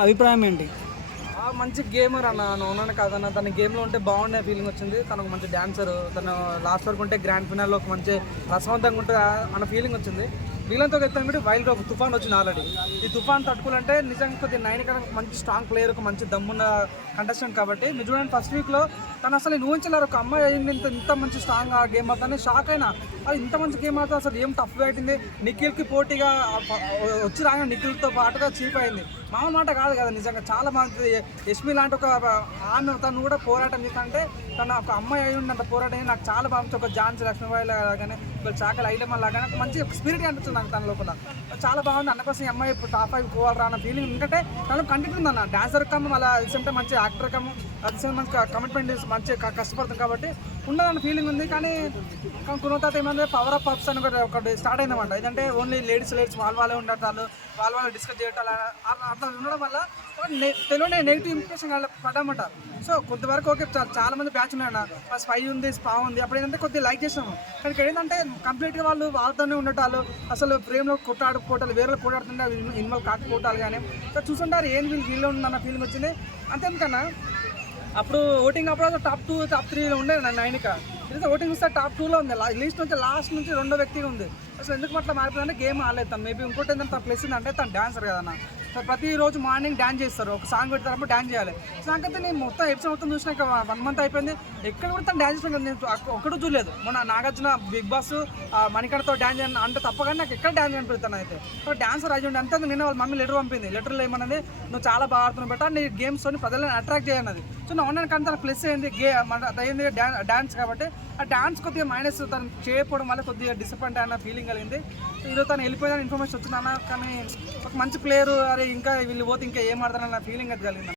అభిప్రాయం ఏంటి? మంచి గేమర్ అన్న నోనని కాదన్న తన గేమ్లో ఉంటే బాగుండే ఫీలింగ్ వచ్చింది. తను ఒక మంచి డాన్సర్ తను లాస్ట్ వరకు ఉంటే గ్రాండ్ ఫినాల్లో ఒక మంచి రసవంతంగా ఉంటే అన్న ఫీలింగ్ వచ్చింది. వీళ్ళంతో ఎత్తాను కూడా వైల్డ్ ఒక తుఫాన్ వచ్చింది ఆల్రెడీ. ఈ తుఫాన్ తట్టుకోవాలంటే నిజంగా కొద్ది నైన్ కనుక మంచి స్ట్రాంగ్ ప్లేయర్ ఒక మంచి దమ్మున్న కంటెస్టెంట్ కాబట్టి మీరు చూడండి ఫస్ట్ వీక్లో తను అసలు నేను ఊహించలేరు ఒక అమ్మాయి అయింది ఇంత ఇంత మంచి స్ట్రాంగ్ గేమ్ ఆడుతుంది షాక్ అయినా. అది ఇంత మంచి గేమ్ ఆడుతుంది అసలు ఏం టఫ్ అవుతుంది నిఖిల్కి పోటీగా వచ్చి రాగా నిఖిల్తో పాటుగా చీప్ అయింది. మామూలు మాట కాదు కదా నిజంగా చాలా బాగుంటుంది. యష్మి లాంటి ఒక ఆమె తను కూడా పోరాటం చేస్తుంటే తను ఒక అమ్మాయి అయి ఉన్నంత పోరాటం నాకు చాలా బాగుంది. ఒక ఝాన్సీ లక్ష్మీబాయి లాగానే ఒక చాకలి ఐలమ్మ లాగానే మంచి స్పిరిట్ అనిపిస్తుంది నాకు తన లోపల చాలా బాగుంది. అందుకోసం ఈ అమ్మాయి ఇప్పుడు టాప్ ఫైవ్ పోవాలరా అన్న ఫీలింగ్ ఎందుకంటే తను కంటిన్యూ ఉంది అన్న డాన్సర్ కమ్ అలా అంటే మంచి యాక్టర్ కమ్ అది మంచి కమిట్మెంట్ మంచి కష్టపడుతుంది కాబట్టి ఉన్నదన్న ఫీలింగ్ ఉంది. కానీ కొన్ని తర్వాత ఏమంటే పవర్ ఆఫ్ పర్ప్స్ అని ఒకటి ఒకటి స్టార్ట్ అయిందన్నమాట. ఏంటంటే ఓన్లీ లేడీస్ లేడీస్ వాళ్ళ వాళ్ళే ఉండటాలు వాళ్ళ వాళ్ళు డిస్కస్ చేయటాలు అట్లా ఉండడం వల్ల తెలుగునే నెగిటివ్ ఇంప్రెషన్ పడ్డామట సో కొంతవరకు ఓకే చాలా మంది బ్యాచ్ ఉన్నాయన్న. స్పై ఉంది స్పా ఉంది. అప్పుడు ఏంటంటే కొద్దిగా లైక్ చేసాము కానీ ఇక్కడ ఏంటంటే కంప్లీట్గా వాళ్ళు వాళ్ళతోనే ఉండటాలు అసలు ప్రేమలో కోటలు వేరే కొట్టాడుతుంటే అవి ఇన్వాల్వ్ కాకపోవటాలు కానీ. సో చూసుంటారు ఏం వీళ్ళు వీళ్ళు ఉందన్న ఫీలింగ్ వచ్చింది. అంతేందుకన్నా అప్పుడు ఓటింగ్ అప్పుడు టాప్ టూ టాప్ త్రీలో ఉండే నైనిక. ఇది ఓటింగ్ ఇస్తే టాప్ టూలో ఉంది. లీస్ట్ నుంచి లాస్ట్ నుంచి రెండో వ్యక్తిగా ఉంది. అసలు ఎందుకు అట్లా మారిపోయిందంటే గేమ్ ఆడలేదు తను. మేబీ ఇంకోటి ఏంటంటే తన ప్లస్ ఏంటంటే తను డాన్సర్ కదన్నా సో ప్రతిరోజు మార్నింగ్ డ్యాన్స్ చేస్తారు. ఒక సాంగ్ పెడతారప్పుడు డ్యాన్స్ చేయాలి. సాంగ్ అయితే నేను మొత్తం ఎపిసోడ్ మొత్తం చూసినాక వన్ మంత్ అయిపోయింది. ఎక్కడ కూడా తను డ్యాన్స్ చేసిన నేను ఒక్కడు చూడలేదు. మొన్న నాగార్జున బిగ్ బాస్ మణికడతో డాన్స్ చేయను అంటే తప్పగానే నాకు ఎక్కడ డ్యాన్స్ అనిపిస్తాను అయితే. సో డ్యాన్సర్ రాజు ఉండి అంతే నిన్న వాళ్ళ మమ్మీ లెటర్ పంపింది. లెటర్లో ఏమన్నది? నువ్వు చాలా బాగా ఆడుతున్నావు బెట నీ గేమ్స్ని ప్రజలను అట్రాక్ట్ చేయనది సో నా ఆన్లైన్ కానీ తన ప్లస్ అయింది. గే మన అయింది డ్యాన్స్ కాబట్టి ఆ డాన్స్ కొద్దిగా మైనస్ తను చేయకపోవడం వల్ల కొద్దిగా డిసప్పాయింట్ అయిన ఫీలింగ్ కలిగింది. ఈరోజు తను వెళ్ళిపోయిన ఇన్ఫర్మేషన్ వచ్చిందన్న కానీ ఒక మంచి ప్లేయర్ అరే ఇంకా వీళ్ళు పోతే ఇంకా ఏం ఆడతారన్న ఫీలింగ్ అది కలిగింది.